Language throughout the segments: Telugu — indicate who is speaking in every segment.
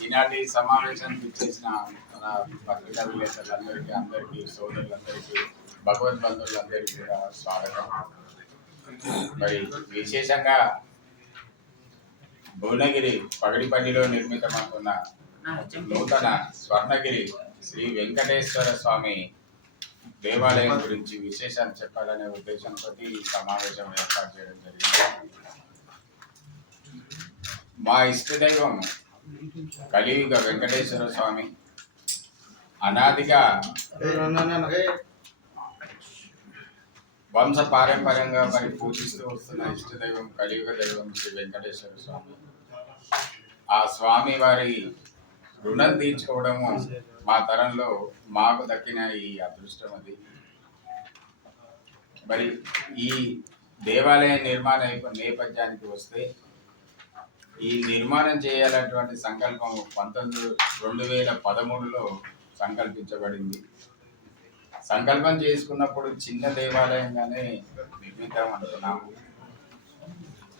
Speaker 1: ఈనాటి సమావేశానికి చేసిన మన పత్రికా విలేకరులందరికీ అందరికీ సోదరులందరికీ భగవద్ బంధువులందరికీ కూడా స్వాగతం. మరి విశేషంగా భువనగిరి పగడిపల్లిలో నిర్మితమవుతున్న నూతన స్వర్ణగిరి శ్రీ వెంకటేశ్వర స్వామి దేవాలయం గురించి విశేషాలు చెప్పాలనే ఉద్దేశంతో ఈ సమావేశం ఏర్పాటు చేయడం జరిగింది. మా ఇష్టదైవం కలియుగ వెంకటేశ్వర స్వామి అనాదిగా వంశ పారంపర్యంగా మరి పూజిస్తూ వస్తున్న ఇష్టదైవం కలియుగ దైవం శ్రీ వెంకటేశ్వర స్వామి. ఆ స్వామి వారి రుణం తీర్చుకోవడము మా తరంలో మాకు దక్కిన ఈ అదృష్టం అది. మరి ఈ దేవాలయ నిర్మాణ నేపథ్యానికి వస్తే ఈ నిర్మాణం చేయాలన్నటువంటి సంకల్పం పంతొమ్మిది రెండు వేల పదమూడులో సంకల్పించబడింది. సంకల్పం చేసుకున్నప్పుడు చిన్న దేవాలయంగానే నిర్మిద్దాం అనుకున్నాము.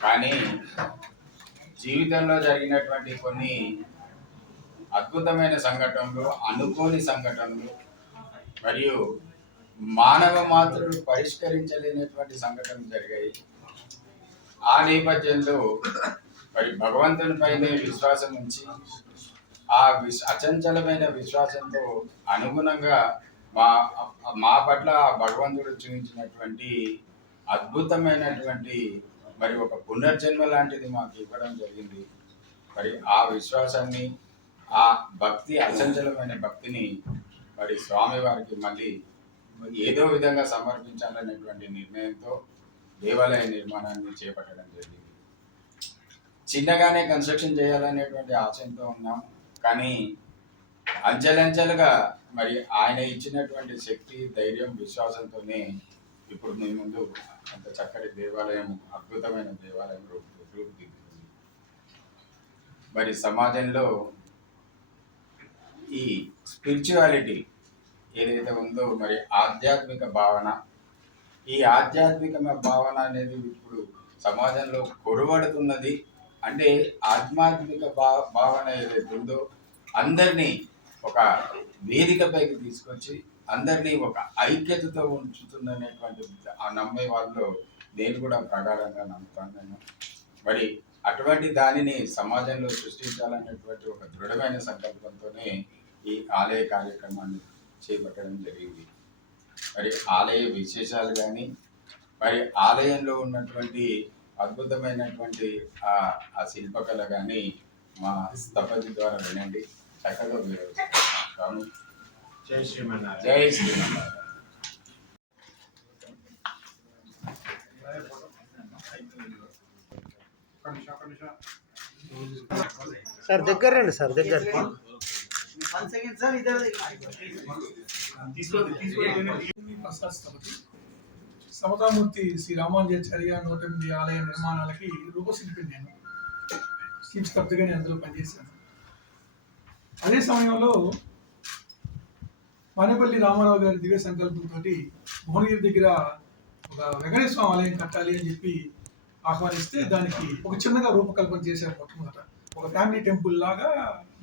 Speaker 1: కానీ జీవితంలో జరిగినటువంటి కొన్ని అద్భుతమైన సంఘటనలు అనుకోని సంఘటనలు మరియు మానవ మాత్రులు పరిష్కరించలేనటువంటి సంఘటనలు జరిగాయి. ఆ నేపథ్యంలో మరి భగవంతుని పైన విశ్వాసం ఉంచి ఆ విశ్ అచంచలమైన విశ్వాసంతో అనుగుణంగా మా మా పట్ల భగవంతుడు చూపించినటువంటి అద్భుతమైనటువంటి మరి ఒక పునర్జన్మ లాంటిది మాకు ఇవ్వడం జరిగింది. మరి ఆ విశ్వాసాన్ని ఆ భక్తి అచంచలమైన భక్తిని మరి స్వామివారికి మళ్ళీ ఏదో విధంగా సమర్పించాలనేటువంటి నిర్ణయంతో దేవాలయ నిర్మాణాన్ని చేపట్టడం జరిగింది. చిన్నగానే కన్స్ట్రక్షన్ చేయాలనేటువంటి ఆశయంతో ఉన్నాం. కానీ అంచెలంచెలుగా మరి ఆయన ఇచ్చినటువంటి శక్తి ధైర్యం విశ్వాసంతోనే ఇప్పుడు మీ ముందు అంత చక్కటి దేవాలయం అద్భుతమైన దేవాలయం రూపు రూపుదిద్దుతుంది. మరి సమాజంలో ఈ స్పిరిచువాలిటీ ఏదైతే ఉందో మరి ఆధ్యాత్మిక భావన ఈ ఆధ్యాత్మిక భావన అనేది ఇప్పుడు సమాజంలో కొరవడుతున్నది. అంటే ఆధ్యాత్మిక భా భావన ఏదైతే ఉందో అందరినీ ఒక వేదికపైకి తీసుకొచ్చి అందరినీ ఒక ఐక్యతతో ఉంచుతుందనేటువంటి ఆ నమ్మే వాళ్ళు నేను కూడా ప్రగాఢంగా నమ్ముతాను మరి అటువంటి దానిని సమాజంలో సృష్టించాలనేటువంటి ఒక దృఢమైన సంకల్పంతోనే ఈ ఆలయ కార్యక్రమాన్ని చేపట్టడం జరిగింది. మరి ఆలయ విశేషాలు కానీ మరి ఆలయంలో ఉన్నటువంటి అద్భుతమైనటువంటి ఆ ఆ శిల్పకళ కానీ మా స్థపతి ద్వారా వినండి. చక్కగా స్వామి
Speaker 2: జై శ్రీమన్నారాయణ.
Speaker 1: జై శ్రీరామ్
Speaker 3: సార్ దగ్గర రండి సార్ దగ్గర.
Speaker 4: సమతామూర్తి శ్రీ రామానుజాచార్య నూట ఎనిమిది ఆలయ నిర్మాణాలకి రూపశిల్పి నేను. చీఫ్ స్థపతిగా నేను అందులో పనిచేశాను. అదే సమయంలో మానేపల్లి రామారావు గారి దివ్య సంకల్పంతో భువనగిరి దగ్గర ఒక వెంకటేశ్వర స్వామి ఆలయం కట్టాలి అని చెప్పి ఆహ్వానిస్తే దానికి ఒక చిన్నగా రూపకల్పన చేశారు మొట్టమొదట. ఒక ఫ్యామిలీ టెంపుల్ లాగా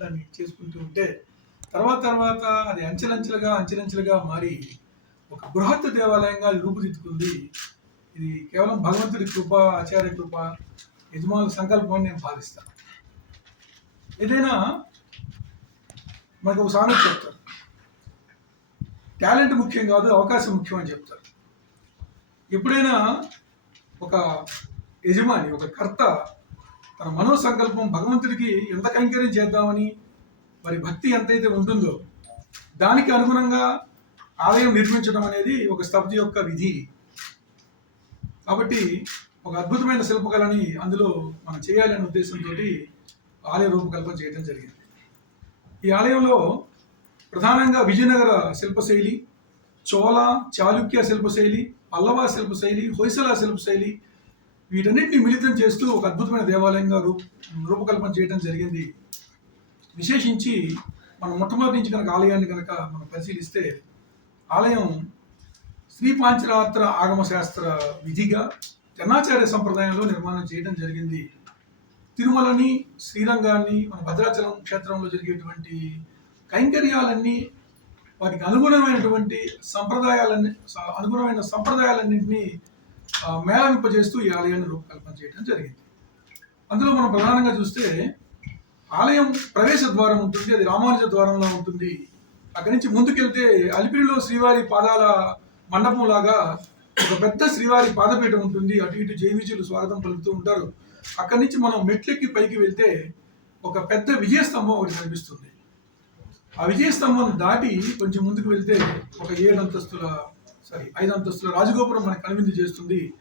Speaker 4: దాన్ని చేసుకుంటూ ఉంటే తర్వాత తర్వాత అది అంచెలంచెలుగా అంచెలంచెలుగా మారి ఒక బృహత్ దేవాలయంగా రూపుదిద్దుకుంది. ఇది కేవలం భగవంతుడి కృప ఆచార్య కృప యజమానుల సంకల్పం అని నేను భావిస్తాను. ఏదైనా మనకు ఒక సామెత చెప్తారు టాలెంట్ ముఖ్యం కాదు అవకాశం ముఖ్యం అని చెప్తారు ఎప్పుడైనా ఒక యజమాని ఒక కర్త తన మనో సంకల్పం భగవంతుడికి ఎంత కైంకర్యం చేద్దామని మరి భక్తి ఎంతైతే ఉంటుందో దానికి అనుగుణంగా ఆలయం నిర్మించడం అనేది ఒక స్తబ్ది యొక్క విధి. కాబట్టి ఒక అద్భుతమైన శిల్పకళని అందులో మనం చేయాలనే ఉద్దేశంతో ఆలయ రూపకల్పన చేయడం జరిగింది. ఈ ఆలయంలో ప్రధానంగా విజయనగర శిల్పశైలి చోళ చాళుక్య శిల్పశైలి పల్లవ శిల్పశైలి హొయసల శిల్పశైలి వీటన్నిటిని మిళితం చేస్తూ ఒక అద్భుతమైన దేవాలయంగా రూప రూపకల్పన చేయడం జరిగింది. విశేషించి మనం మొట్టమొదటి నుంచి కనుక ఆలయాన్ని కనుక మనం పరిశీలిస్తే ఆలయం శ్రీ పాంచరాత్ర ఆగమ శాస్త్ర విధిగా జనాచార్య సంప్రదాయంలో నిర్మాణం చేయడం జరిగింది. తిరుమలని శ్రీరంగాన్ని మన భద్రాచలం క్షేత్రంలో జరిగేటువంటి కైంకర్యాలన్నీ వాటికి అనుగుణమైనటువంటి సంప్రదాయాలన్నీ అనుగుణమైన సంప్రదాయాలన్నింటినీ మేళవింపజేస్తూ ఈ ఆలయాన్ని రూపకల్పన చేయడం జరిగింది. అందులో మనం ప్రధానంగా చూస్తే ఆలయం ప్రవేశ ద్వారం ఉంటుంది అది రామానుజ ద్వారంలో ఉంటుంది. అక్కడి నుంచి ముందుకెళ్తే అలిపిరిలో శ్రీవారి పాదాల మండపం లాగా ఒక పెద్ద శ్రీవారి పాదపీఠం ఉంటుంది. అటు ఇటు జైవీజులు స్వాగతం పలుకుతూ ఉంటారు. అక్కడి నుంచి మనం మెట్లెక్కి పైకి వెళ్తే ఒక పెద్ద విజయస్తంభం ఒకటి కనిపిస్తుంది. ఆ విజయస్తంభం దాటి కొంచెం ముందుకు వెళ్తే ఒక ఏడు అంతస్తుల సారీ ఐదు అంతస్తుల రాజగోపురం మనకు కనువిందు చేస్తుంది.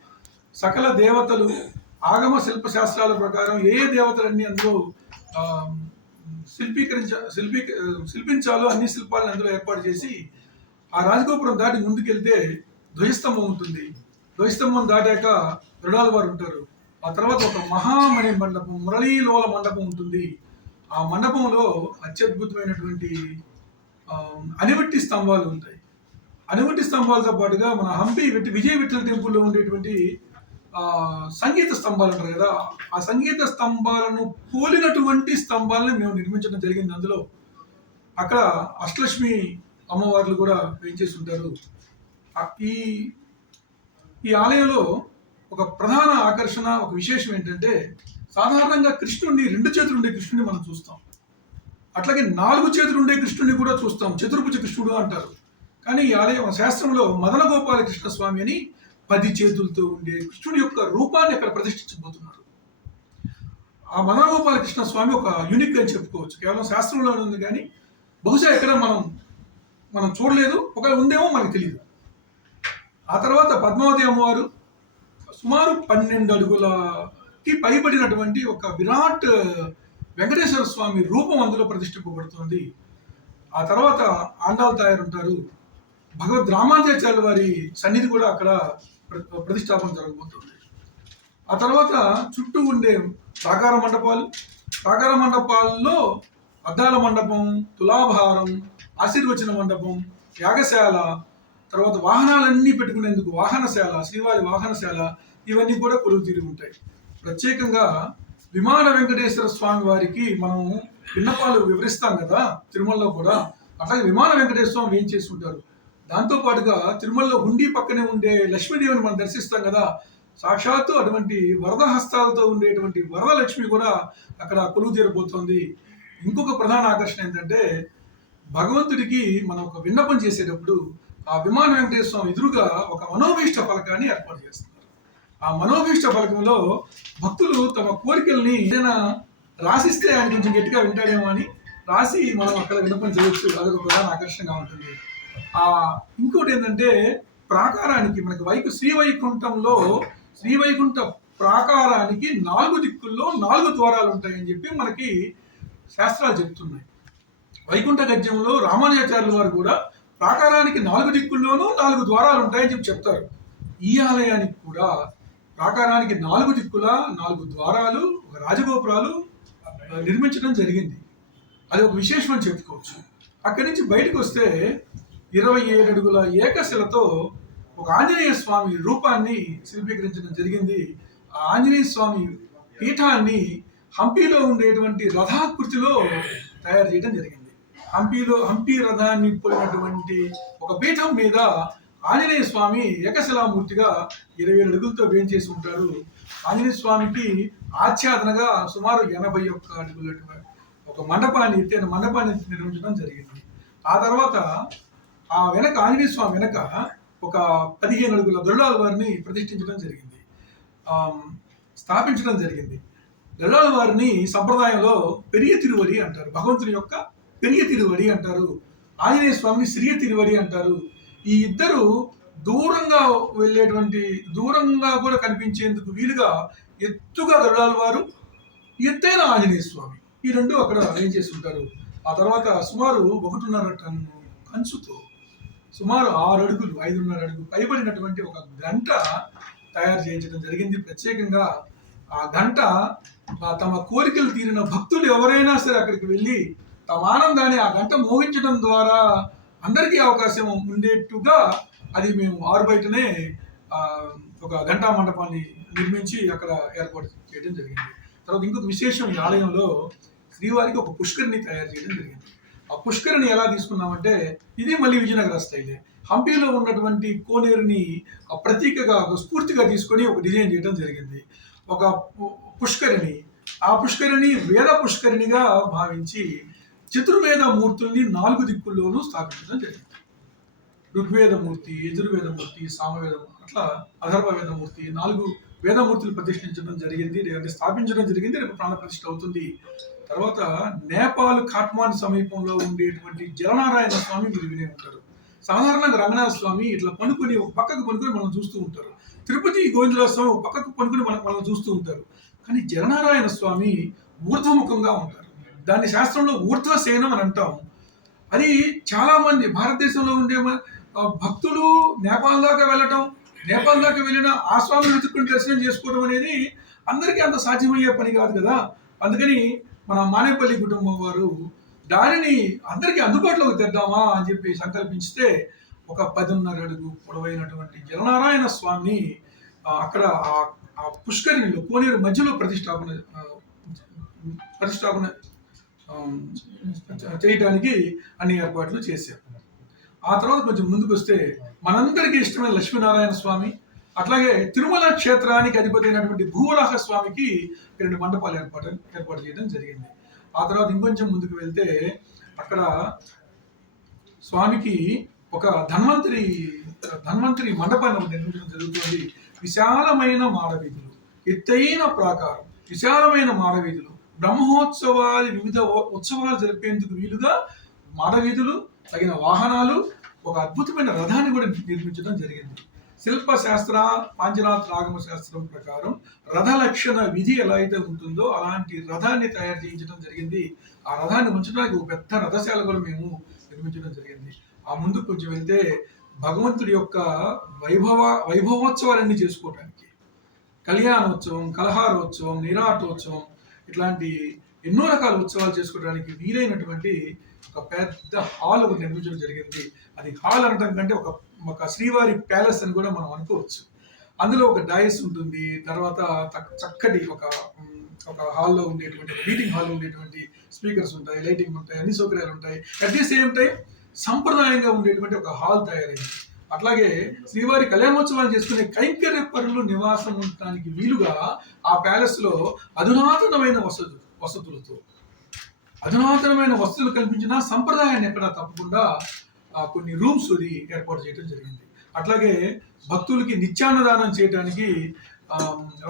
Speaker 4: సకల దేవతలు ఆగమ శిల్ప శాస్త్రాల ప్రకారం ఏ దేవతలన్నీ అందులో శిల్పీకరించ శిల్పీ శిల్పించాలో అన్ని శిల్పాలను అందులో ఏర్పాటు చేసి ఆ రాజగోపురం దాటి ముందుకెళ్తే ధ్వజస్తంభం ఉంటుంది. ధ్వజస్తంభం దాటాక దృఢాల వారు ఉంటారు. ఆ తర్వాత ఒక మహామణి మండపం మురళీలోల మండపం ఉంటుంది. ఆ మండపంలో అత్యద్భుతమైనటువంటి అనివట్టి స్తంభాలు ఉంటాయి. అనివట్టి స్తంభాలతో పాటుగా మన హంపి విజయ విఠల టెంపుల్లో ఉండేటువంటి సంగీత స్తంభాలు అంటారు కదా ఆ సంగీత స్తంభాలను పోలినటువంటి స్తంభాలను మేము నిర్మించడం జరిగింది. అందులో అక్కడ అష్టలక్ష్మి అమ్మవార్లు కూడా వేయించేసి ఉంటారు ఈ ఈ ఆలయంలో ఒక ప్రధాన ఆకర్షణ ఒక విశేషం ఏంటంటే సాధారణంగా కృష్ణుడిని రెండు చేతులు ఉండే కృష్ణుడిని మనం చూస్తాం. అట్లాగే నాలుగు చేతులు ఉండే కృష్ణుడిని కూడా చూస్తాం. చతుర్భుజ కృష్ణుడు అంటారు. కానీ ఈ ఆలయం శాస్త్రంలో మదన గోపాల కృష్ణ స్వామి అని పది చేతులతో ఉండే కృష్ణుడి యొక్క రూపాన్ని అక్కడ ప్రతిష్ఠించబోతున్నారు. ఆ మదనగోపాల కృష్ణ స్వామి ఒక యూనిక్ అని చెప్పుకోవచ్చు. కేవలం శాస్త్రంలో ఉంది కానీ బహుశా ఎక్కడ మనం మనం చూడలేదు. ఒకవేళ ఉందేమో మనకు తెలియదు ఆ తర్వాత పద్మావతి అమ్మవారు సుమారు పన్నెండు అడుగులకి పైబడినటువంటి ఒక విరాట్ వెంకటేశ్వర స్వామి రూపం అందులో ప్రతిష్ఠింపబడుతుంది. ఆ తర్వాత ఆండాల్ తాయారు ఉంటారు. భగవద్ రామానుజాచార్యుల వారి సన్నిధి కూడా అక్కడ ప్రతిష్టాపన జరగబోతుంది. ఆ తర్వాత చుట్టూ ఉండే సాకార మండపాలు సాకార మండపాల్లో అద్దాల మండపం తులాభారం ఆశీర్వచన మండపం యాగశాల తర్వాత వాహనాలన్నీ పెట్టుకునేందుకు వాహనశాల శ్రీవారి వాహనశాల ఇవన్నీ కూడా కొలువు తీరి ఉంటాయి. ప్రత్యేకంగా విమాన వెంకటేశ్వర స్వామి వారికి మనం విన్నపాలు వివరిస్తాం కదా తిరుమలలో కూడా. అట్లాగే విమాన వెంకటేశ్వర స్వామి ఏం చేసి దాంతో పాటుగా తిరుమలలో హుండీ పక్కనే ఉండే లక్ష్మీదేవిని మనం దర్శిస్తాం కదా సాక్షాత్తు అటువంటి వరద హస్తాలతో ఉండేటువంటి వరదలక్ష్మి కూడా అక్కడ కొలువు తీరబోతోంది ఇంకొక ప్రధాన ఆకర్షణ ఏంటంటే భగవంతుడికి మనం ఒక విన్నపం చేసేటప్పుడు ఆ విమాన వెంకటేశ్వర స్వామి ఎదురుగా ఒక మనోభీష్ట ఫలకాన్ని ఏర్పాటు చేస్తున్నారు. ఆ మనోభీష్ట ఫలకంలో భక్తులు తమ కోరికల్ని ఏదైనా రాసిస్తే ఆయన కొంచెం గట్టిగా వింటాడేమో అని రాసి మనం అక్కడ విన్నపం చేయొచ్చు. అదొక ప్రధాన ఆకర్షణగా ఉంటుంది. ఇంకోటి ఏంటంటే ప్రాకారానికి మనకి వైకు శ్రీవైకుంఠంలో శ్రీవైకుంఠ ప్రాకారానికి నాలుగు దిక్కుల్లో నాలుగు ద్వారాలు ఉంటాయని చెప్పి మనకి శాస్త్రాలు చెప్తున్నాయి. వైకుంఠ గద్యంలో రామానుజాచార్యుల వారు కూడా ప్రాకారానికి నాలుగు దిక్కుల్లోనూ నాలుగు ద్వారాలు ఉంటాయని చెప్పి చెప్తారు. ఈ ఆలయానికి కూడా ప్రాకారానికి నాలుగు దిక్కుల నాలుగు ద్వారాలు ఒక రాజగోపురాలు నిర్మించడం జరిగింది. అది ఒక విశేషం అని చెప్పుకోవచ్చు. అక్కడి నుంచి బయటకు వస్తే ఇరవై ఏడు అడుగుల ఏకశిలతో ఒక ఆంజనేయ స్వామి రూపాన్ని శిల్పీకరించడం జరిగింది. ఆ ఆంజనేయ స్వామి పీఠాన్ని హంపీలో ఉండేటువంటి రథాకృతిలో తయారు చేయడం జరిగింది. హంపీలో హంపీ రథాన్ని పోయినటువంటి ఒక పీఠం మీద ఆంజనేయ స్వామి ఏకశిలామూర్తిగా ఇరవై ఏడు అడుగులతో వేయించేసి ఉంటారు. ఆంజనేయ స్వామికి ఆచ్ఛాదనగా సుమారు ఎనభై ఒక్క అడుగుల ఒక మండపాన్ని ఎత్తైన మండపాన్ని నిర్మించడం జరిగింది. ఆ తర్వాత ఆ వెనక ఆంజనేయ స్వామి వెనక ఒక పదిహేను అడుగుల గరుడాల వారిని ప్రతిష్ఠించడం జరిగింది. స్థాపించడం జరిగింది. గరుడాల వారిని సంప్రదాయంలో పెరియ తిరువడి అంటారు. భగవంతుని యొక్క పెరియ తిరువడి అంటారు. ఆంజనేయ స్వామిని సిరియ తిరువడి అంటారు. ఈ ఇద్దరు దూరంగా వెళ్ళేటువంటి దూరంగా కూడా కనిపించేందుకు వీలుగా ఎత్తుగా గరుడాల వారు ఎత్తైన ఆంజనేయ స్వామి. ఈ రెండు అక్కడ ఏం చేసి ఉంటారు ఆ తర్వాత సుమారు ఒకటిన్నర టన్ను కంచుతో సుమారు ఆరు అడుగులు ఐదున్నర అడుగు పైబడినటువంటి ఒక గంట తయారు చేయించడం జరిగింది. ప్రత్యేకంగా ఆ గంట తమ కోరికలు తీరిన భక్తులు ఎవరైనా సరే అక్కడికి వెళ్ళి తమ ఆనందాన్ని ఆ గంట మోగించడం ద్వారా అందరికీ అవకాశం ఉండేట్టుగా అది మేము ఆరు బయటనే ఒక ఘంటా మండపాన్ని నిర్మించి అక్కడ ఏర్పాటు చేయడం జరిగింది. తర్వాత ఇంకొక విశేషం ఈ ఆలయంలో శ్రీవారికి ఒక పుష్కరిని తయారు చేయడం జరిగింది. ఆ పుష్కరిణి ఎలా తీసుకున్నామంటే ఇది మళ్ళీ విజయనగర స్టైలే. హంపీలో ఉన్నటువంటి కోనేరుని ఆ ప్రతీకగా ఒక స్ఫూర్తిగా తీసుకొని ఒక డిజైన్ చేయడం జరిగింది. ఒక పు- పుష్కరిణి. ఆ పుష్కరిణి వేద పుష్కరిణిగా భావించి చతుర్వేద మూర్తుల్ని నాలుగు దిక్కుల్లోనూ స్థాపించడం జరిగింది. ఋగ్వేదమూర్తి యజుర్వేదమూర్తి సామవేదం అట్లా అధర్వవేదమూర్తి నాలుగు వేదమూర్తులు ప్రతిష్ఠించడం జరిగింది. లేదంటే స్థాపించడం జరిగింది. రేపు ప్రాణ ప్రతిష్ఠ అవుతుంది. తర్వాత నేపాల్ ఖాట్మాండ్ సమీపంలో ఉండేటువంటి జలనారాయణ స్వామి మీరు వినే ఉంటారు. సాధారణంగా రంగనాథ స్వామి ఇట్లా పనుకొని ఒక పక్కకు పనుకొని మనం చూస్తూ ఉంటారు. తిరుపతి గోవిందరాజ స్వామి ఒక పక్కకు పనుకొని మనం మనం చూస్తూ ఉంటారు. కానీ జలనారాయణ స్వామి ఊర్ధ్వముఖంగా ఉంటారు. దాన్ని శాస్త్రంలో ఊర్ధ్వసేనం అని అంటాం. అది చాలామంది భారతదేశంలో ఉండే భక్తులు నేపాల్ దాకా వెళ్ళటం నేపాల్ దాకా వెళ్ళిన ఆ స్వామిని వెతుక్కుని దర్శనం చేసుకోవడం అనేది అందరికీ అంత సాధ్యమయ్యే పని కాదు కదా. అందుకని మన మానేపల్లి కుటుంబం వారు దానిని అందరికీ అందుబాటులోకి తెద్దామా అని చెప్పి సంకల్పించితే ఒక పదిన్నర అడుగు పొడవైనటువంటి జలనారాయణ స్వామిని అక్కడ ఆ- పుష్కరిణిలో కోనేరు మధ్యలో ప్రతిష్టాపన ప్రతిష్టాపన చేయటానికి అన్ని ఏర్పాట్లు చేశారు. ఆ తర్వాత కొంచెం ముందుకు వస్తే మనందరికీ ఇష్టమైన లక్ష్మీనారాయణ స్వామి అట్లాగే తిరుమల క్షేత్రానికి అధిపతి అయినటువంటి భూవరాహ స్వామికి రెండు మండపాలు ఏర్పాటు ఏర్పాటు చేయడం జరిగింది. ఆ తర్వాత ఇంకొంచెం ముందుకు వెళ్తే అక్కడ స్వామికి ఒక ధన్వంతరి ధన్వంతరి మండపాన్ని నిర్మించడం జరుగుతుంది. విశాలమైన మాడవీధులు ఎత్తైన ప్రాకారం విశాలమైన మాడవీధులు బ్రహ్మోత్సవాలు వివిధ ఉ- ఉత్సవాలు జరిపేందుకు వీలుగా మాడవీధులు తగిన వాహనాలు ఒక అద్భుతమైన రథాన్ని కూడా నిర్మించడం జరిగింది. శిల్ప శాస్త్ర పాంచనాథ్ రాగమ శాస్త్రం ప్రకారం రథ లక్షణ విధి ఎలా అయితే ఉంటుందో అలాంటి రథాన్ని తయారు చేయించడం జరిగింది. ఆ రథాన్ని ఉంచడానికి ఒక పెద్ద రథశాల కూడా మేము నిర్మించడం జరిగింది. ఆ ముందు కొంచెం వెళ్తే భగవంతుడి యొక్క వైభవ వైభవోత్సవాలన్నీ చేసుకోవడానికి కళ్యాణోత్సవం కలహారోత్సవం నిరాటోత్సవం ఇట్లాంటి ఎన్నో రకాల ఉత్సవాలు చేసుకోవడానికి వీలైనటువంటి ఒక పెద్ద హాల్ ఒకటి నిర్మించడం జరిగింది. అది హాల్ అనడం కంటే ఒక ఒక శ్రీవారి ప్యాలెస్ అని కూడా మనం అనుకోవచ్చు. అందులో ఒక డయస్ ఉంటుంది తర్వాత చక్కటి ఒక ఒక హాల్లో ఉండేటువంటి మీటింగ్ హాల్లో ఉండేటువంటి స్పీకర్స్ ఉంటాయి లైటింగ్ ఉంటాయి అన్ని సౌకర్యాలు ఉంటాయి. అట్ ది సేమ్ టైం సంప్రదాయంగా ఉండేటువంటి ఒక హాల్ తయారైంది. అట్లాగే శ్రీవారి కళ్యాణోత్సవాలు చేసుకునే కైంకర్య పరులు నివాసం ఉండటానికి వీలుగా ఆ ప్యాలెస్లో అధునాతనమైన వసతులు వసతులతో అధునాతనమైన వసతులు కల్పించిన సంప్రదాయాన్ని ఎక్కడా తప్పకుండా కొన్ని రూమ్స్ ఏర్పాటు చేయడం జరిగింది. అట్లాగే భక్తులకి నిత్యాన్నదానం చేయడానికి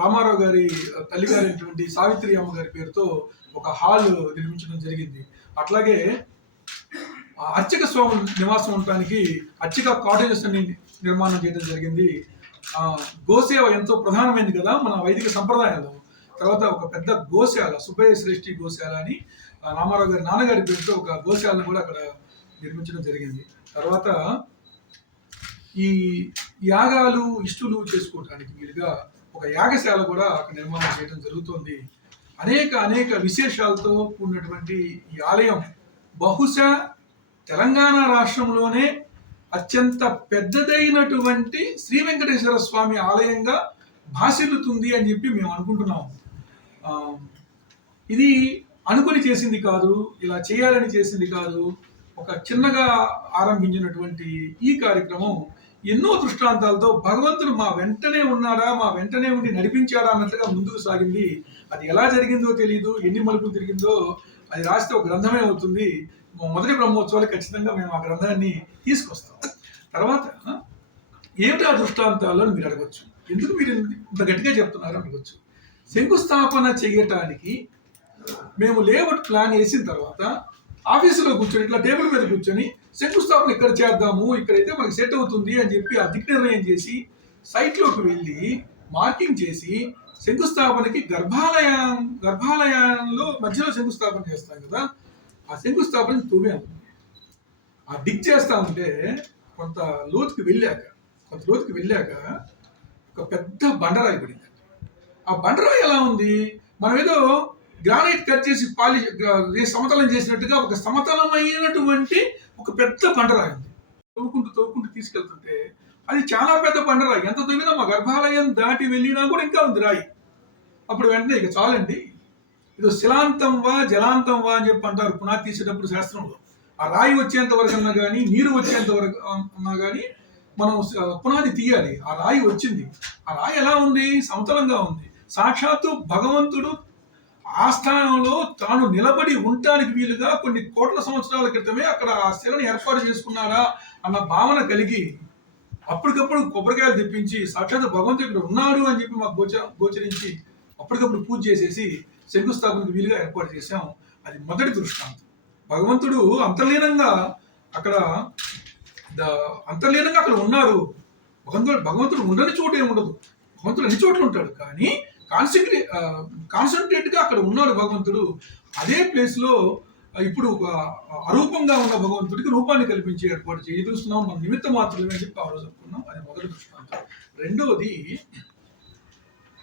Speaker 4: రామారావు గారి తల్లిగారైనటువంటి సావిత్రి అమ్మ గారి పేరుతో ఒక హాల్ నిర్మించడం జరిగింది. అట్లాగే అర్చక స్వామి నివాసం ఉండటానికి అర్చక కాటేజెస్ అని నిర్మాణం చేయడం జరిగింది. గోసేవ ఎంతో ప్రధానమైనది కదా మన వైదిక సంప్రదాయంలో తర్వాత ఒక పెద్ద గోశాల సుబ్బయ్య శ్రేష్ఠి గోశాల అని రామారావు గారి నాన్నగారి పేరుతో ఒక గోశాలను కూడా అక్కడ నిర్మించడం జరిగింది. తర్వాత ఈ యాగాలు ఇష్టులు చేసుకోవడానికి వీలుగా ఒక యాగశాల కూడా అక్కడ నిర్మాణం చేయడం జరుగుతుంది. అనేక అనేక విశేషాలతో కూడినటువంటి ఈ ఆలయం బహుశా తెలంగాణ రాష్ట్రంలోనే అత్యంత పెద్దదైనటువంటి శ్రీ వెంకటేశ్వర స్వామి ఆలయంగా భాసిల్లుతుంది అని చెప్పి మేము అనుకుంటున్నాము ఇది అనుకుని చేసింది కాదు ఇలా చేయాలని చేసింది కాదు ఒక చిన్నగా ఆరంభించినటువంటి ఈ కార్యక్రమం ఎన్నో దృష్టాంతాలతో భగవంతుడు మా వెంటనే ఉన్నాడా మా వెంటనే ఉండి నడిపించాడా అన్నట్టుగా ముందుకు సాగింది. అది ఎలా జరిగిందో తెలియదు ఎన్ని మలుపులు తిరిగిందో అది రాస్తే ఒక గ్రంథమే అవుతుంది. మొదటి బ్రహ్మోత్సవాలు ఖచ్చితంగా మేము ఆ గ్రంథాన్ని తీసుకొస్తాం. తర్వాత ఏమిటి ఆ దృష్టాంతాలు అని మీరు అడగచ్చు. ఎందుకు మీరు ఇంత గట్టిగా చెప్తున్నారు అడగచ్చు. శంకుస్థాపన చేయటానికి మేము లేఅవుట్ ప్లాన్ వేసిన తర్వాత ఆఫీసులో కూర్చొని ఇట్లా టేబుల్ మీద కూర్చొని శంకుస్థాపన ఇక్కడ చేద్దాము ఇక్కడైతే మనకి సెట్ అవుతుంది అని చెప్పి ఆ దిక్ నిర్ణయం చేసి సైట్లోకి వెళ్ళి మార్కింగ్ చేసి శంకుస్థాపనకి గర్భాలయం గర్భాలయంలో మధ్యలో శంకుస్థాపన చేస్తాం కదా ఆ శంకుస్థాపన తువ్వాము ఆ డిగ్ చేస్తా ఉంటే కొంత లోతుకి వెళ్ళాక కొంత లోతుకి వెళ్ళాక ఒక పెద్ద బండరాయి పడింది ఆ బండరాయి ఎలా ఉంది? మనం ఏదో గ్రానైట్ కట్ చేసి పాలి సమతలం చేసినట్టుగా ఒక సమతలమైనటువంటి ఒక పెద్ద బండరాయి ఉంది తవ్వుకుంటూ తవ్వుకుంటూ తీసుకెళ్తుంటే అది చాలా పెద్ద బండరాయి ఎంత తవ్వినా మా గర్భాలయం దాటి వెళ్ళినా కూడా ఇంకా ఉంది రాయి. అప్పుడు వెంటనే ఇక చాలండి. ఇది శిలాంతం వా జలాంతం వా అని చెప్పి అంటారు. పునాది తీసేటప్పుడు శాస్త్రంలో ఆ రాయి వచ్చేంత వరకు అన్నా కానీ నీరు వచ్చేంత వరకు అన్నా కానీ మనం పునాది తీయాలి. ఆ రాయి వచ్చింది. ఆ రాయి ఎలా ఉంది? సమతలంగా ఉంది. సాక్షాత్తు భగవంతుడు ఆ స్థానంలో తాను నిలబడి ఉండటానికి వీలుగా కొన్ని కోట్ల సంవత్సరాల క్రితమే అక్కడ ఆ శిలని ఏర్పాటు చేసుకున్నారా అన్న భావన కలిగి అప్పటికప్పుడు కొబ్బరికాయలు తెప్పించి సాక్షాత్ భగవంతుడు ఇక్కడ ఉన్నాడు అని చెప్పి మాకు గోచ గోచరించి అప్పటికప్పుడు పూజ చేసేసి శంకుస్థాపనకు వీలుగా ఏర్పాటు చేశాం. అది మొదటి దృష్టాంతం. భగవంతుడు అంతర్లీనంగా అక్కడ అంతర్లీనంగా అక్కడ ఉన్నారు భగవంతుడు భగవంతుడు ఉండని చోటు ఏమి ఉండదు. భగవంతుడు అన్ని చోట్ల ఉంటాడు. కానీ కాన్సన్ట్రే కాన్సన్ట్రేట్గా అక్కడ ఉన్నాడు భగవంతుడు. అదే ప్లేస్లో ఇప్పుడు ఒక అరూపంగా ఉన్న భగవంతుడికి రూపాన్ని కల్పించి ఏర్పాటు చేయి. చూస్తున్నాం మన నిమిత్త మాత్రమే అని చెప్పి ఆ రోజు అనుకున్నాం. అది మొదటి దృష్టాంతం. రెండవది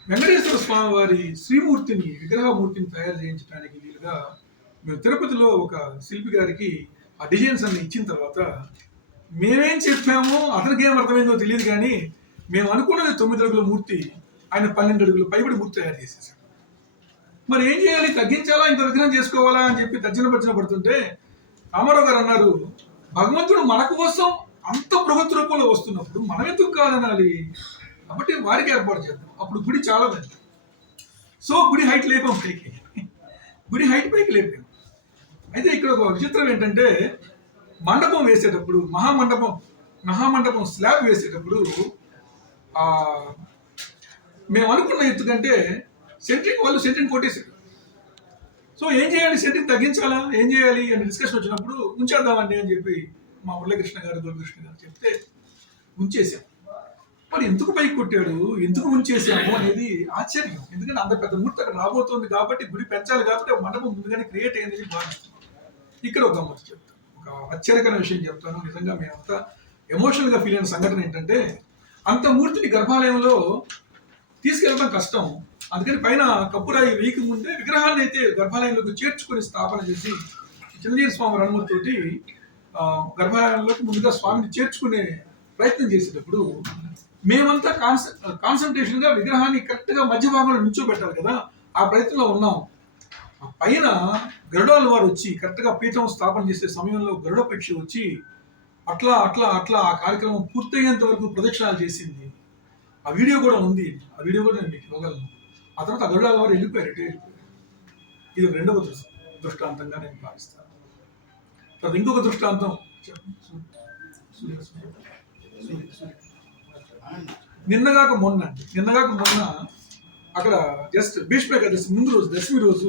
Speaker 4: వెంకటేశ్వర స్వామి వారి శ్రీమూర్తిని విగ్రహమూర్తిని తయారు చేయించడానికి వీలుగా మేము తిరుపతిలో ఒక శిల్పి గారికి ఆ డిజైన్స్ అన్ని ఇచ్చిన తర్వాత మేమేం చెప్పామో అతనికి ఏం అర్థమైందో తెలియదు కానీ మేము అనుకున్నది తొమ్మిది అడుగుల మూర్తి ఆయన పన్నెండు అడుగులు పైబడి మూర్తి తయారు చేసేసాడు. మరి ఏం చేయాలి? తగ్గించాలా? ఇంత విగ్రహం చేసుకోవాలా? అని చెప్పి తర్జన భర్జన పడుతుంటే రామారావు గారు అన్నారు భగవంతుడు మన కోసం అంత బృహత్ రూపంలో వస్తున్నప్పుడు మనం ఎందుకు కాదనాలి? కాబట్టి వారికి ఏర్పాటు చేద్దాం. అప్పుడు గుడి చాలా పెద్ద సో గుడి హైట్ లేపాం పైకి. గుడి హైట్ పైకి లేపాం. అయితే ఇక్కడ ఒక విచిత్రం ఏంటంటే మండపం వేసేటప్పుడు మహామండపం మహామండపం స్లాబ్ వేసేటప్పుడు మేము అనుకున్న ఎత్తు కంటే సెంట్రింగ్ వాళ్ళు సెంట్రింగ్ కొట్టేశారు. సో ఏం చేయాలి? సెంట్రింగ్ తగ్గించాలా? ఏం చేయాలి? అని డిస్కషన్ వచ్చినప్పుడు ఉంచేద్దామండి అని చెప్పి మా మురళీకృష్ణ గారు గోపికృష్ణ గారు చెప్తే ఉంచేసాం మరి ఎందుకు పైకి కొట్టాడు? ఎందుకు ఉంచేసాము అనేది ఆశ్చర్యం. ఎందుకంటే అంత పెద్ద మూర్తి అక్కడ రాబోతోంది కాబట్టి గుడి పెంచాలి కాబట్టి మండపం ముందుగానే క్రియేట్ అయిందని భావిస్తున్నాం ఇక్కడ ఒక గమ్మత్తు చెప్తాను. ఒక ఆశ్చర్యకరమైన విషయం చెప్తాను. నిజంగా మేమంతా ఎమోషనల్గా ఫీల్ అయిన సంఘటన ఏంటంటే అంత మూర్తిని గర్భాలయంలో తీసుకెళ్ళడం కష్టం. అందుకని పైన కప్పురాయి వేయక ముందే విగ్రహాన్ని అయితే గర్భాలయంలోకి చేర్చుకొని స్థాపన చేసి చిరంజీవి స్వామి రణమూర్తితోటి గర్భాలయంలోకి ముందుగా స్వామిని చేర్చుకునే ప్రయత్నం చేసేటప్పుడు మేమంతా కాన్స కాన్సన్ట్రేషన్గా విగ్రహాన్ని కరెక్ట్గా మధ్య భాగంలో నిల్చోబెట్టాలి కదా ఆ ప్రయత్నంలో ఉన్నాం. పైన గరుడాల వారు వచ్చి కరెక్ట్గా పీఠం స్థాపన చేసే సమయంలో గరుడ పక్షి వచ్చి అట్లా అట్లా అట్లా ఆ కార్యక్రమం పూర్తయ్యేంత వరకు ప్రదక్షిణాలు చేసింది. ఆ వీడియో కూడా ఉంది. ఆ వీడియో కూడా నేను మీకు ఇవ్వగలను. ఆ తర్వాత ఆ గరుడాల వారు వెళ్ళిపోయారు ఎటే వెళ్ళిపోయారు. ఇది రెండవ దృష్టి దృష్టాంతంగా నేను భావిస్తాను. తర్వాత ఇంకొక దృష్టాంతం సూర్య, నిన్నగాక మొన్న అండి. నిన్నగాక మొన్న అక్కడ జస్ట్ భీష్మ ఏకాదశి ముందు రోజు దశమి రోజు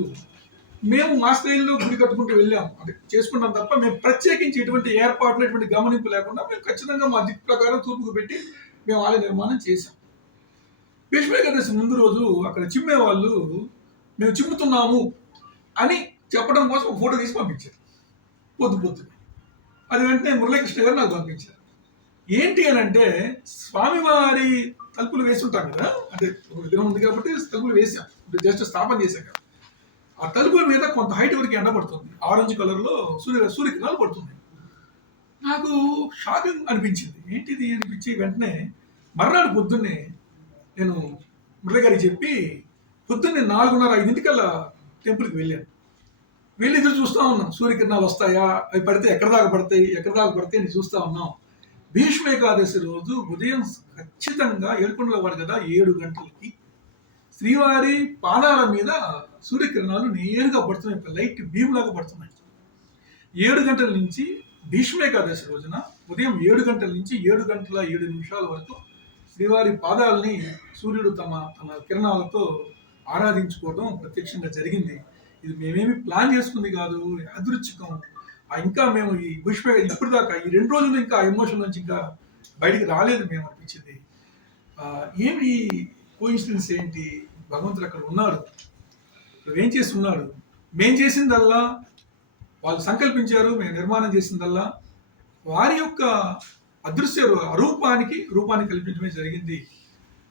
Speaker 4: మేము మా స్థాయిలో గుడి కట్టుకుంటూ వెళ్ళాం అంటే చేసుకుంటాం తప్ప మేము ప్రత్యేకించి ఎటువంటి ఏర్పాట్లు ఎటువంటి గమనింపు లేకుండా మేము ఖచ్చితంగా మా దిక్కు ప్రకారం తూర్పుకు పెట్టి మేము ఆలయ నిర్మాణం చేశాం. భీష్మేకాదశి ముందు రోజు అక్కడ చిమ్మే వాళ్ళు మేము చిమ్ముతున్నాము అని చెప్పడం కోసం ఒక ఫోటో తీసి పంపించారు. పొద్దు పొద్దున. అది వెంటనే మురళీకృష్ణ గారు నాకు పంపించారు. ఏంటి అని అంటే స్వామివారి తలుపులు వేసి కదా అంటే ఒక విగ్రహం ఉంది కాబట్టి తలుపులు వేసాం జస్ట్ స్థాపన చేశాక ఆ తలుపుల మీద కొంత హైట్ వరకు ఎండ పడుతుంది. ఆరెంజ్ కలర్లో సూర్య సూర్యకిరణాలు పడుతుంది నాకు షాకింగ్ అనిపించింది. ఏంటిది అనిపించి వెంటనే మర్నాడు పొద్దున్నే నేను మురళి గారికి చెప్పి పొద్దున్నే నాలుగున్నర ఐదింటికల్లా టెంపుల్కి వెళ్ళాను. వెళ్ళి ఎదురు చూస్తూ ఉన్నాం. సూర్యకిరణాలు వస్తాయా? అవి పడితే ఎక్కడ దాకా పడతాయి? ఎక్కడ దాకా పడతాయి అని చూస్తూ ఉన్నాం. భీష్మ ఏకాదశి రోజు ఉదయం ఖచ్చితంగా ఏడుకొండల వాడు కదా ఏడు గంటలకి శ్రీవారి పాదాల మీద సూర్యకిరణాలు నేరుగా పడుతున్నాయి. లైట్ బీమ్ పడుతున్నాయి. ఏడు గంటల నుంచి భీష్మ ఏకాదశి రోజున ఉదయం ఏడు గంటల నుంచి ఏడు గంటల ఏడు నిమిషాల వరకు శ్రీవారి పాదాలని సూర్యుడు తమ తన కిరణాలతో ఆరాధించుకోవడం ప్రత్యక్షంగా జరిగింది. ఇది మేమేమి ప్లాన్ చేసుకుంది కాదు యాదృచ్ఛికం. ఆ ఇంకా మేము ఈ భీష్మ ఇప్పుడు దాకా ఈ రెండు రోజులు ఇంకా ఎమోషన్ నుంచి ఇంకా బయటికి రాలేదు మేము అనిపించింది. ఏమి కోయిన్సిడెన్స్ ఏంటి? భగవంతుడు అక్కడ ఉన్నాడు. ఏం చేస్తున్నాడు? మేం చేసిందల్లా వాళ్ళు సంకల్పించారు మేము నిర్మాణం చేసిందల్లా. వారి యొక్క అదృశ్య రూ- అరూపానికి రూపాన్ని కల్పించడమే జరిగింది.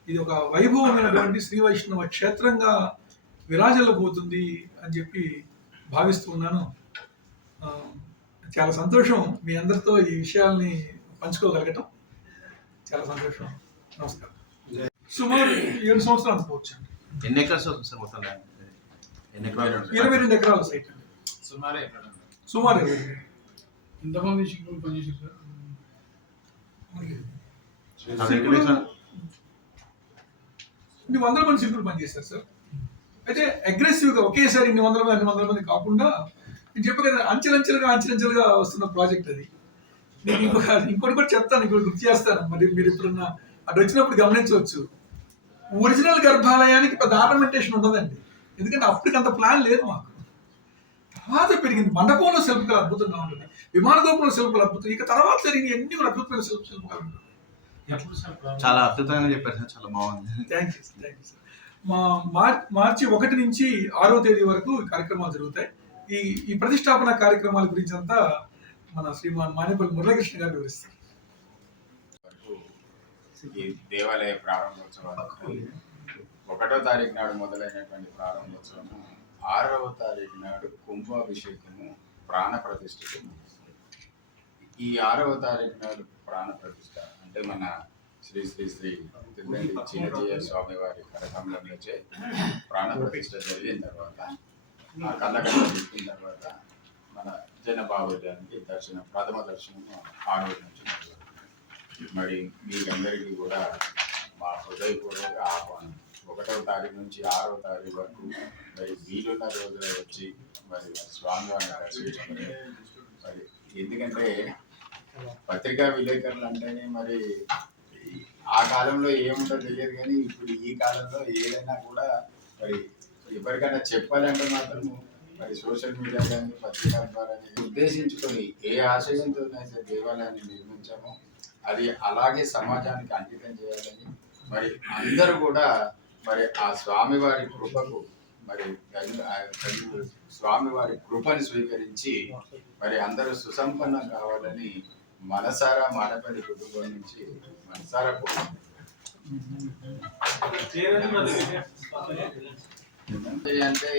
Speaker 4: ఇది ఒక వైభవమైనటువంటి శ్రీ వైష్ణవ క్షేత్రంగా విరాజిల్లబోతుంది అని చెప్పి భావిస్తూ ఉన్నాను. చాలా సంతోషం మీ అందరితో ఈ విషయాల్ని పంచుకోగలగటం. చాలా సంతోషం. నమస్కారం. సుమారు ఏడు సంవత్సరాలు అనుకోవచ్చు
Speaker 2: ఎన్ని సార్ మొత్తం ఎకరాలు?
Speaker 4: ఇరవై రెండు ఎకరాల సైట్
Speaker 1: సుమారు
Speaker 4: సుమారు
Speaker 5: శిక్షకులు పనిచేసారు
Speaker 4: ఇన్ని వందల మంది శిల్పులు పనిచేశారు సార్. అయితే అగ్రెసివ్గా ఒకేసారి ఇన్ని వందల మంది అన్ని వందల మంది కాకుండా నేను చెప్పే కదా అంచెలంచెలుగా అంచెలంచెలుగా వస్తున్న ప్రాజెక్ట్ అది. నేను ఇంకొక ఇంకోటి కూడా చెప్తాను ఇంకోటి గుర్తు చేస్తాను. మరి మీరు ఎప్పుడన్నా అటు వచ్చినప్పుడు గమనించవచ్చు. ఒరిజినల్ గర్భాలయానికి పెద్ద ఆర్నమెంటేషన్ ఉండదండి. ఎందుకంటే అప్పటికి అంత ప్లాన్ లేదు మాకు. తర్వాత పెరిగింది. మండపంలో శిల్పకళ అద్భుతంగా ఉంటుంది. విమాన గోపురంలో శిల్పకళ అద్భుతం. ఇక తర్వాత జరిగిన ఎన్ని అద్భుతమైన శిల్ప శిల్పకళ ఉంటుంది
Speaker 2: చాలా అద్భుతంగా చెప్పారు సార్ చాలా బాగుంది.
Speaker 4: Thank you thank you sir మా మార్ మార్చి ఒకటి నుంచి ఆరో తేదీ వరకు ఈ కార్యక్రమాలు జరుగుతాయి. ఈ ఈ ప్రతిష్టాపన కార్యక్రమాల గురించి అంతా మన శ్రీమాన్ మానేపల్లి మురళీకృష్ణ గారు వివరిస్తారు.
Speaker 1: ఈ దేవాలయ ప్రారంభోత్సవాలకు ఒకటో తారీఖు నాడు మొదలైనటువంటి ప్రారంభోత్సవం ఆరవ తారీఖు నాడు కుంభాభిషేకము ప్రాణ ప్రతిష్ఠకు. ఈ ఆరవ తారీఖు నాడు ప్రాణ ప్రతిష్ఠ అంటే మన శ్రీ శ్రీ శ్రీ చిన్నజీయ స్వామి వారి కరకమలంలోచే ప్రాణ ప్రతిష్ఠ జరిగిన తర్వాత ఆ కళ్ళగడ్డ తిప్పిన తర్వాత మన జనబాహుల్యానికి దర్శనం ప్రథమ దర్శనం ఆ రోజు నుంచి. మరి మీకందరికీ కూడా మా హృదయపూర్వక ఆహ్వానం. ఒకటవ తారీఖు నుంచి ఆరవ తారీఖు వరకు మరి వీలున్న రోజున వచ్చి మరి స్వామివారిని దర్శించమని. మరి ఎందుకంటే పత్రికా విలేకరులు అంటేనే మరి ఆ కాలంలో ఏముంటో తెలియదు కానీ ఇప్పుడు ఈ కాలంలో ఏదైనా కూడా మరి ఎవరికైనా చెప్పాలంటే మాత్రము మరి సోషల్ మీడియా కానీ పత్రికల ద్వారా ఉద్దేశించుకొని ఏ ఆశయంతో అయితే దేవాలయాన్ని నిర్మించామో అది అలాగే సమాజానికి అంకితం చేయాలని మరి అందరూ కూడా మరి ఆ స్వామివారి కృపకు మరి స్వామివారి కృపని స్వీకరించి మరి అందరూ సుసంపన్నం కావాలని మనసారా మానపల్లి కుటుంబం నుంచి మనసారా అంటే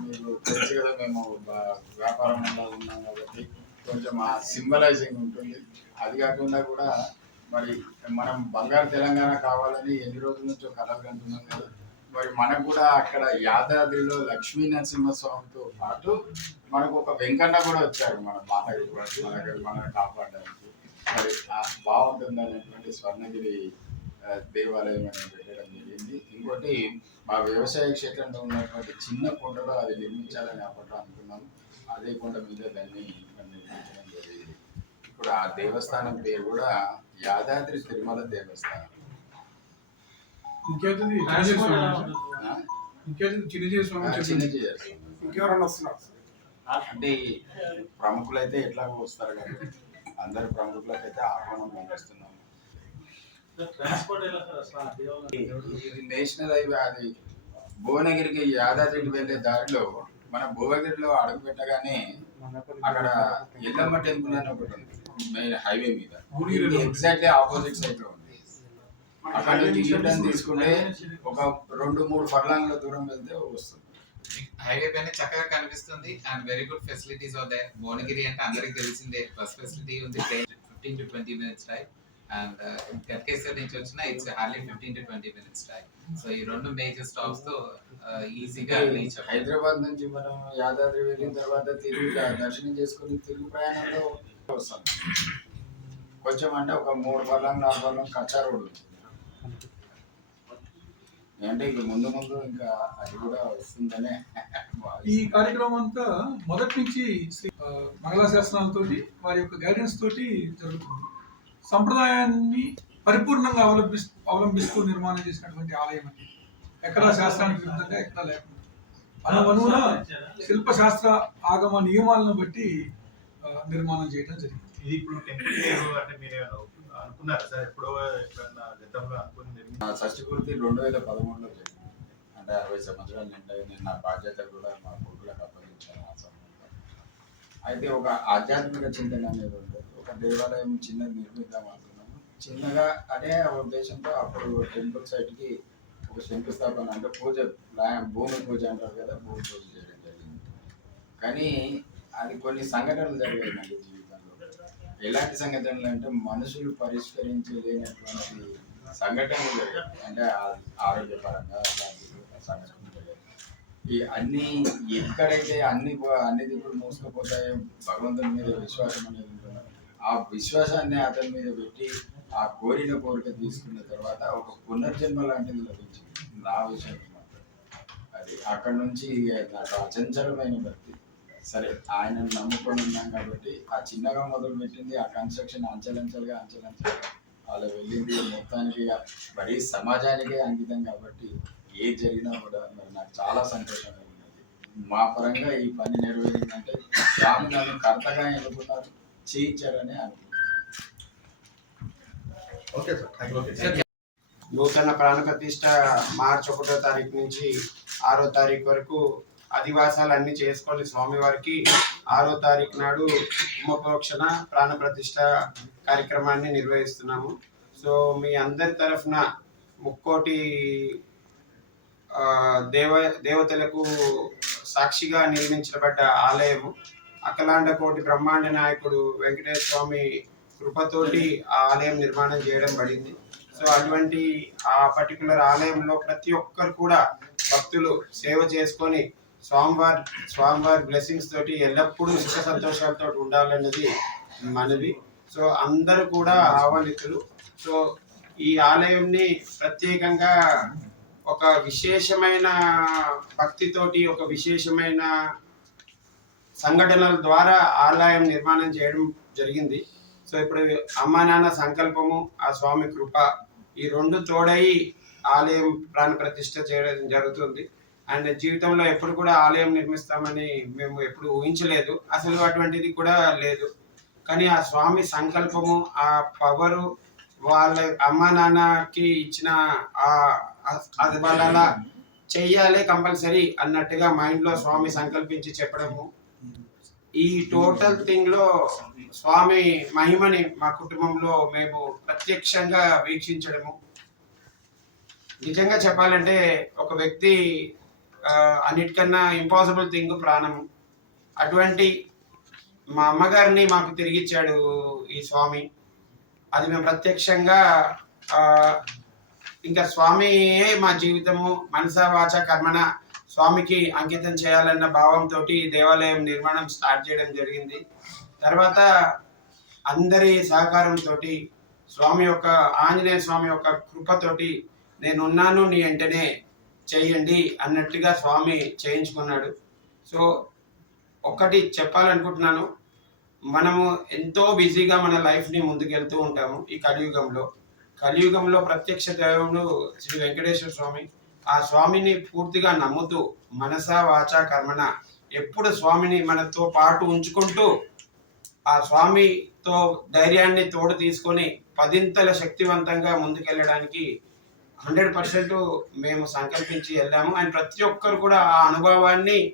Speaker 1: మీరు తెలుసు కదా మేము వ్యాపారం వ్యాపారంలో ఉన్నాం కాబట్టి కొంచెం ఆ సింబలైజింగ్ ఉంటుంది. అది కాకుండా కూడా మరి మనం బంగారు తెలంగాణ కావాలని ఎన్ని రోజుల నుంచో కలలు కంటున్నాం కదా మరి మనకు కూడా అక్కడ యాదాద్రిలో లక్ష్మీ నరసింహస్వామితో పాటు మనకు ఒక వెంకన్న కూడా వచ్చారు మన బాలయ్య మన మన కాపాడడానికి. మరి ఆ బాగుంటుంది అనేటువంటి స్వర్ణగిరి దేవాలయం అనేది పెట్టడం జరిగింది. ఇంకోటి మా వ్యవసాయ క్షేత్రంలో ఉన్నటువంటి చిన్న కొండలో అది నిర్మించాలని అప్పట్లో అనుకున్నాం. అదే కొండ మీద దాన్ని నిర్మించడం జరిగింది. ఇప్పుడు ఆ దేవస్థానం పేరు కూడా యాదాద్రి తిరుమల దేవస్థానం. అంటే ప్రముఖులైతే ఎట్లాగో వస్తారు కదా. అందరు ప్రముఖులకైతే ఆహ్వానం పంపిస్తున్నాం ఇది నేషనల్ హైవే అది భువనగిరికి యాదాద్రికి వెళ్ళే దారిలో మన భువనగిరిలో అడుగు పెట్టగానే అక్కడ ఎల్లమ్మ టెంపుల్ అని ఒకటి ఉంది మెయిన్ హైవే మీద. ఎగ్జాక్ట్లీ ఆపోజిట్ సైడ్లో ఉంది. అక్కడ నుంచి తీసుకుంటే ఒక రెండు మూడు ఫర్లాంగ్ల దూరం వెళ్తే వస్తుంది.
Speaker 6: హైవే పైన చక్కగా కనిపిస్తుంది. అండ్ వెరీ గుడ్ ఫెసిలిటీస్ అవుతాయి భువనగిరి అంటే అందరికి తెలిసిందే. బస్ ఫెసిలిటీ ఉంది. Fifteen to twenty minutes drive. And Ghatkesar నుంచి వచ్చిన it's Harley fifteen to twenty minutes drive. So ఈ రెండు మేజర్ స్టాప్స్తో ఈజీగా రీచ్ అవ్వాలి
Speaker 1: హైదరాబాద్ నుంచి మనం యాదాద్రి వెళ్ళిన తర్వాత తిరిగి దర్శనం చేసుకుని తిరుగు ప్రయాణంలో వస్తాం. కొంచెం అంటే ఒక మూడు పర్లం నాలుగు పర్లం కచ్చా రోడ్ ఉంది అంటే ఇక ముందు ముందు ఇంకా అది కూడా వస్తుందనే
Speaker 4: ఈ కార్యక్రమం అంతా మొదటి నుంచి శ్రీ మంగళ శాసనాలతో వారి యొక్క గైడెన్స్ తోటి జరుగుతుంది. సంప్రదాయాన్ని పరిపూర్ణంగా అవలంబిస్తూ అవలంబిస్తూ నిర్మాణం చేసినటువంటి ఆలయం అది. ఎక్కడా శాస్త్రానికి విరుద్ధంగా ఎక్కడా లేకుండా. శిల్ప శాస్త్ర ఆగమ నియమాలను బట్టి నిర్మాణం చేయడం జరిగింది.
Speaker 7: ఇది ఇప్పుడు అనుకున్నారా సార్? ఎప్పుడో ఎప్పుడన్నా గతంలో అనుకుని
Speaker 1: నా షష్టి పూర్తి రెండు వేల పదమూడులో జరిగింది. అంటే అరవై సంవత్సరాలు నిండాయి నేను నా బాధ్యత కూడా మా కొడుకులకు అప్పగించాను ఆ సమయంలో అయితే ఒక ఆధ్యాత్మిక చింతన అనేది ఉంటుంది. ఒక దేవాలయం చిన్నది నిర్మిద్దాం అనుకున్నాము చిన్నగా అనే ఉద్దేశంతో అప్పుడు టెంపుల్ సైట్కి ఒక శంకుస్థాపన అంటే పూజ భూమి పూజ అంటారు కదా భూమి పూజ చేయడం జరిగింది. కానీ అది కొన్ని సంఘటనలు జరిగాయి నాకు ఎలాంటి సంఘటనలు అంటే మనుషులు పరిష్కరించలేనటువంటి సంఘటనలు జరిగాయి. అంటే ఆరోగ్యపరంగా సంఘటనలు జరిగాయి. ఈ అన్ని ఎక్కడైతే అన్ని అన్ని దిక్కులు మూసుకుపోతాయో భగవంతుని మీద విశ్వాసం అనేది ఉంటుందో ఆ విశ్వాసాన్ని అతని మీద పెట్టి ఆ కోరిన కోరిక తీసుకున్న తర్వాత ఒక పునర్జన్మ లాంటిది లభించింది. నా విషయం అది అక్కడ నుంచి నాకు అచంచలమైన భక్తి. సరే ఆయన నమ్ముకొని ఉన్నాం కాబట్టి ఆ చిన్నగా మొదలు పెట్టింది ఆ కన్స్ట్రక్షన్ అంచెలంచెలుగా అంచెలంచెలుగా. అలా వెళ్ళింది. మొత్తానికి మరీ సమాజానికే అంకితం కాబట్టి ఏది జరిగినా కూడా మరి నాకు చాలా సంతోషంగా ఉన్నది. మా పరంగా ఈ పని నెరవేరిందంటే స్వామి నన్ను కర్తగా ఎన్నుకున్నారు. చేయించారని అనుకుంటున్నాను.
Speaker 8: నూతన ప్రాణ ప్రతిష్ట మార్చి ఒకటో తారీఖు నుంచి ఆరో తారీఖు వరకు అధివాసాలు అన్ని చేసుకొని స్వామివారికి ఆరో తారీఖు నాడు కుంభప్రోక్షణ ప్రాణ ప్రతిష్ట కార్యక్రమాన్ని నిర్వహిస్తున్నాము. సో మీ అందరి తరఫున ముక్కోటి దేవ దేవతలకు సాక్షిగా నిర్మించబడ్డ ఆలయము. అఖలాండ కోటి బ్రహ్మాండ నాయకుడు వెంకటేశ్వర స్వామి కృపతోటి ఆ ఆలయం నిర్మాణం చేయడం పడింది. సో అటువంటి ఆ పర్టికులర్ ఆలయంలో ప్రతి ఒక్కరు కూడా భక్తులు సేవ చేసుకొని స్వామివారి స్వామివారి బ్లెస్సింగ్స్ తోటి ఎల్లప్పుడూ సుఖ సంతోషాలతో ఉండాలన్నది మనవి. సో అందరూ కూడా ఆహ్వానితులు సో ఈ ఆలయంని ప్రత్యేకంగా ఒక విశేషమైన భక్తితోటి ఒక విశేషమైన సంఘటనల ద్వారా ఆలయం నిర్మాణం చేయడం జరిగింది. సో ఇప్పుడు అమ్మా నాన్న సంకల్పము ఆ స్వామి కృప ఈ రెండు తోడై ఆలయం ప్రాణ ప్రతిష్ట చేయడం జరుగుతుంది. అండ్ జీవితంలో ఎప్పుడు కూడా ఆలయం నిర్మిస్తామని మేము ఎప్పుడు ఊహించలేదు. అసలు అటువంటిది కూడా లేదు. కానీ ఆ స్వామి సంకల్పము ఆ పవరు వాళ్ళ అమ్మ నాన్నకి ఇచ్చిన ఆ అది వాళ్ళ అలా చెయ్యాలి కంపల్సరీ అన్నట్టుగా మైండ్లో స్వామి సంకల్పించి చెప్పడము. ఈ టోటల్ థింగ్లో స్వామి మహిమని మా కుటుంబంలో మేము ప్రత్యక్షంగా వీక్షించడము. నిజంగా చెప్పాలంటే ఒక వ్యక్తి అన్నిటికన్నా ఇంపాసిబుల్ థింగ్ ప్రాణము. అటువంటి మా అమ్మగారిని మాకు తిరిగిచ్చాడు ఈ స్వామి. అది మేము ప్రత్యక్షంగా ఇంకా స్వామియే మా జీవితము మనసా వాచ కర్మణ స్వామికి అంకితం చేయాలన్న భావంతో దేవాలయం నిర్మాణం స్టార్ట్ చేయడం జరిగింది. తర్వాత అందరి సహకారంతో స్వామి యొక్క ఆంజనేయ స్వామి యొక్క కృపతోటి నేను ఉన్నాను నీ వెంటనే చేయండి అన్నట్టుగా స్వామి చేయించుకున్నాడు. సో ఒక్కటి చెప్పాలనుకుంటున్నాను. మనము ఎంతో బిజీగా మన లైఫ్ని ముందుకెళ్తూ ఉంటాము ఈ కలియుగంలో. కలియుగంలో ప్రత్యక్ష దేవుడు శ్రీ వెంకటేశ్వర స్వామి. ఆ స్వామిని పూర్తిగా నమ్ముతూ మనసా వాచ కర్మణ. ఎప్పుడు స్వామిని మనతో పాటు ఉంచుకుంటూ ఆ స్వామితో ధైర్యాన్ని తోడు తీసుకొని పదింతల శక్తివంతంగా ముందుకెళ్ళడానికి హండ్రెడ్ పర్సెంట్ మేము సంకల్పించి వెళ్ళాము. అండ్ ప్రతి ఒక్కరు కూడా ఆ అనుభవాన్ని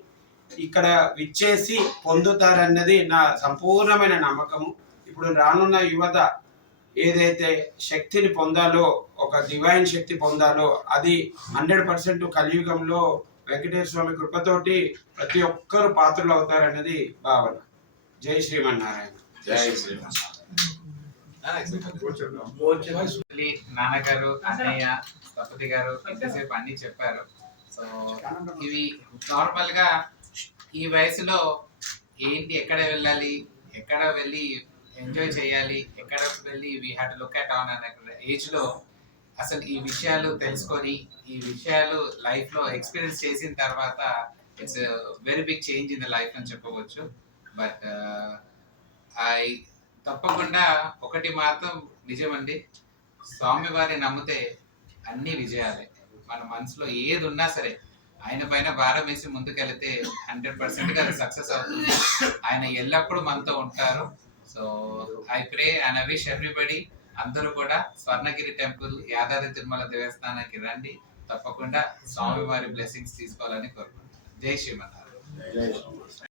Speaker 8: ఇక్కడ విచ్చేసి పొందుతారన్నది నా సంపూర్ణమైన నమ్మకము. ఇప్పుడు రానున్న యువత ఏదైతే శక్తిని పొందాలో ఒక డివైన్ శక్తి పొందాలో అది హండ్రెడ్ పర్సెంట్ కలియుగంలో వెంకటేశ్వర స్వామి కృపతోటి ప్రతి ఒక్కరు పాత్రలు అవుతారన్నది భావన. జై శ్రీమన్నారాయణ.
Speaker 1: జై
Speaker 6: శ్రీమన్నారాయణ. నాన్నగారు అన్నయ్య సపతి గారు ఎంతసేపు అన్ని చెప్పారు. సో ఇవి నార్మల్గా ఈ వయసులో ఏంటి ఎక్కడ వెళ్ళాలి ఎక్కడ వెళ్ళి ఎంజాయ్ చేయాలి ఎక్కడ వెళ్ళి we had look at on అనే ఏజ్లో అసలు ఈ విషయాలు తెలుసుకొని ఈ విషయాలు లైఫ్లో ఎక్స్పీరియన్స్ చేసిన తర్వాత it's very big change in the life అని చెప్పవచ్చు. బట్ ఐ uh, తప్పకుండా ఒకటి మాత్రం నిజమండి. స్వామివారిని నమ్మితే అన్ని విజయాలే. మన మనసులో ఏది ఉన్నా సరే ఆయన పైన భారం వేసి ముందుకెళ్తే హండ్రెడ్ పర్సెంట్గా సక్సెస్ అవుతుంది. ఆయన ఎల్లప్పుడూ మనతో ఉంటారు. So I pray and I wish everybody అందరూ కూడా స్వర్ణగిరి టెంపుల్ యాదాద్రి తిరుమల దేవస్థానానికి రండి. తప్పకుండా స్వామివారి బ్లెస్సింగ్స్ తీసుకోవాలని కోరుకుంటున్నాను. జై శ్రీమన్నారాయణ.